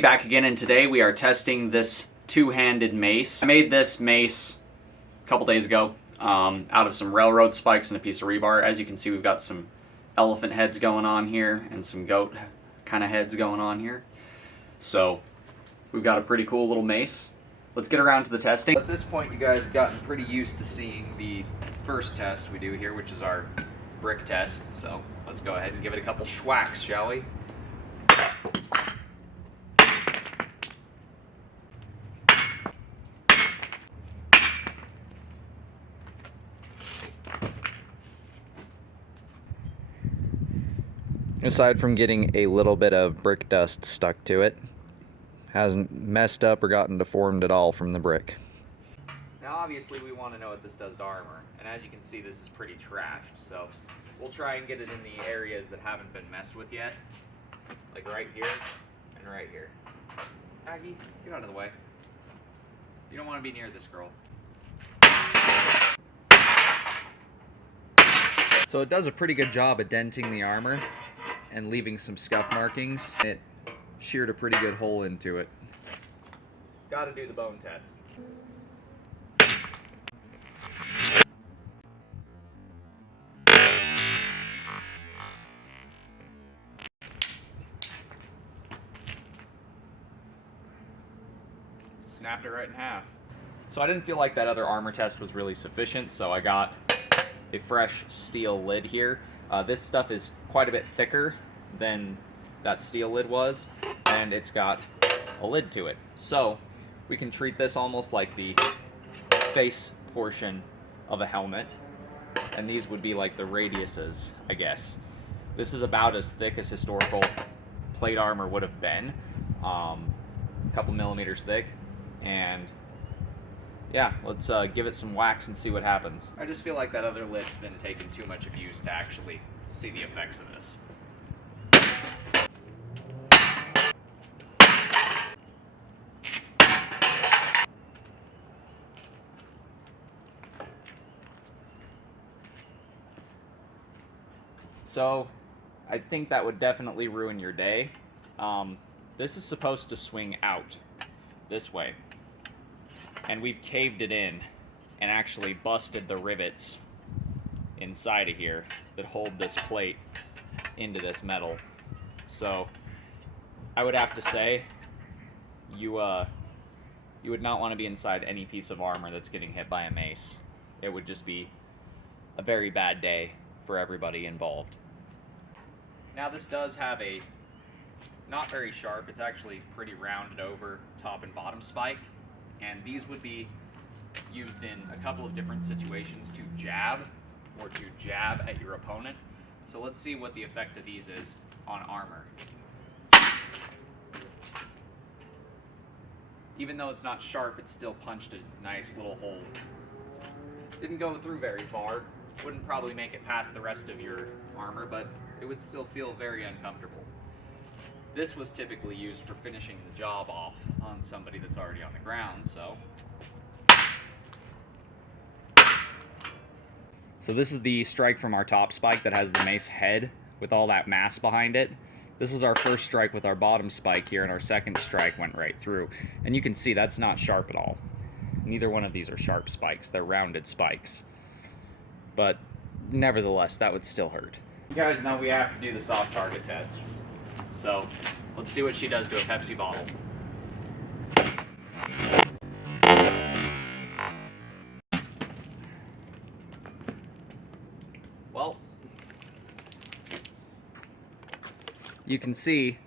Back again, and today we are testing this two-handed mace. I made this mace a couple days ago out of some railroad spikes and a piece of rebar. As you can see, we've got some elephant heads going on here and some goat kind of heads going on here. So we've got a pretty cool little mace. Let's get around to the testing. At this point, you guys have gotten pretty used to seeing the first test we do here, which is our brick test. So let's go ahead and give it a couple schwacks, shall we? Aside from getting a little bit of brick dust stuck to it, hasn't messed up or gotten deformed at all from the brick. Now obviously we want to know what this does to armor, and as you can see this is pretty trashed, so we'll try and get it in the areas that haven't been messed with yet, like right here and right here. Aggie, get out of the way. You don't want to be near this girl. So it does a pretty good job of denting the armor and leaving some scuff markings. It sheared a pretty good hole into it. Gotta do the bone test. Snapped it right in half. So I didn't feel like that other armor test was really sufficient, so I got a fresh steel lid here. This stuff is quite a bit thicker than that steel lid was, and it's got a lid to it. So we can treat this almost like the face portion of a helmet, and these would be like the radiuses, I guess. This is about as thick as historical plate armor would have been, a couple millimeters thick, and yeah, let's give it some wax and see what happens. I just feel like that other lid's been taking too much abuse to actually see the effects of this. So, I think that would definitely ruin your day. This is supposed to swing out this way. And we've caved it in and actually busted the rivets inside of here that hold this plate into this metal. So I would have to say you would not want to be inside any piece of armor that's getting hit by a mace. It would just be a very bad day for everybody involved. Now this does have a not very sharp, it's actually pretty rounded over top and bottom spike. And these would be used in a couple of different situations to jab or to jab at your opponent. So let's see what the effect of these is on armor. Even though it's not sharp, it still punched a nice little hole. Didn't go through very far. Wouldn't probably make it past the rest of your armor, but it would still feel very uncomfortable. This was typically used for finishing the job off on somebody that's already on the ground, so. So this is the strike from our top spike that has the mace head with all that mass behind it. This was our first strike with our bottom spike here, and our second strike went right through. And you can see that's not sharp at all. Neither one of these are sharp spikes, they're rounded spikes. But nevertheless, that would still hurt. You guys know we have to do the soft target tests. So, let's see what she does to a Pepsi bottle. Well, you can see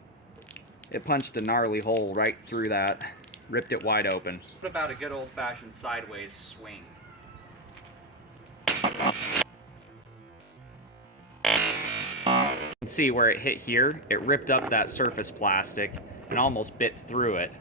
it punched a gnarly hole right through that, ripped it wide open. What about a good old-fashioned sideways swing? You can see where it hit here, it ripped up that surface plastic and almost bit through it.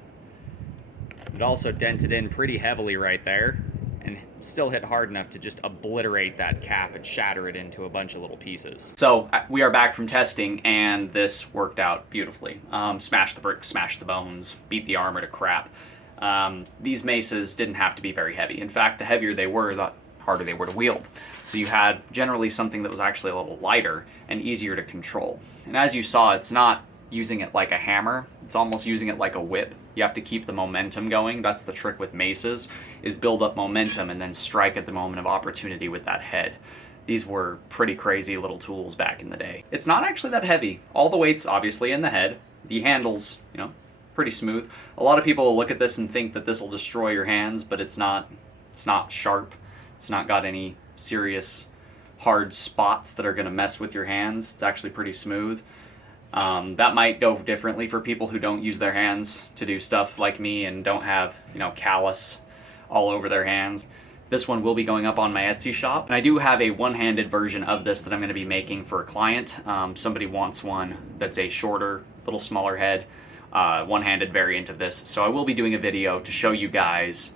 It also dented in pretty heavily right there and still hit hard enough to just obliterate that cap and shatter it into a bunch of little pieces. So we are back from testing and this worked out beautifully. Smashed the bricks, smashed the bones, beat the armor to crap. These maces didn't have to be very heavy. In fact, the heavier they were, the harder they were to wield. So you had generally something that was actually a little lighter and easier to control. And as you saw, it's not using it like a hammer. It's almost using it like a whip. You have to keep the momentum going. That's the trick with maces, is build up momentum and then strike at the moment of opportunity with that head. These were pretty crazy little tools back in the day. It's not actually that heavy. All the weight's obviously in the head. The handle's, pretty smooth. A lot of people will look at this and think that this will destroy your hands, but it's not. It's not sharp. It's not got any serious hard spots that are going to mess with your hands. It's actually pretty smooth. That might go differently for people who don't use their hands to do stuff like me and don't have, callus all over their hands. This one will be going up on my Etsy shop. And I do have a one-handed version of this that I'm going to be making for a client. Somebody wants one that's a shorter, little smaller head, one-handed variant of this. So I will be doing a video to show you guys,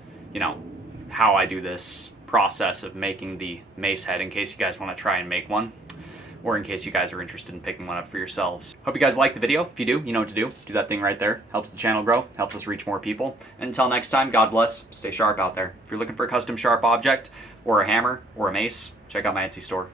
how I do this process of making the mace head in case you guys want to try and make one, or in case you guys are interested in picking one up for yourselves. Hope you guys liked the video. If you do, you know what to do. Do that thing right there. Helps the channel grow, helps us reach more people. And until next time, God bless. Stay sharp out there. If you're looking for a custom sharp object, or a hammer, or a mace, check out my Etsy store.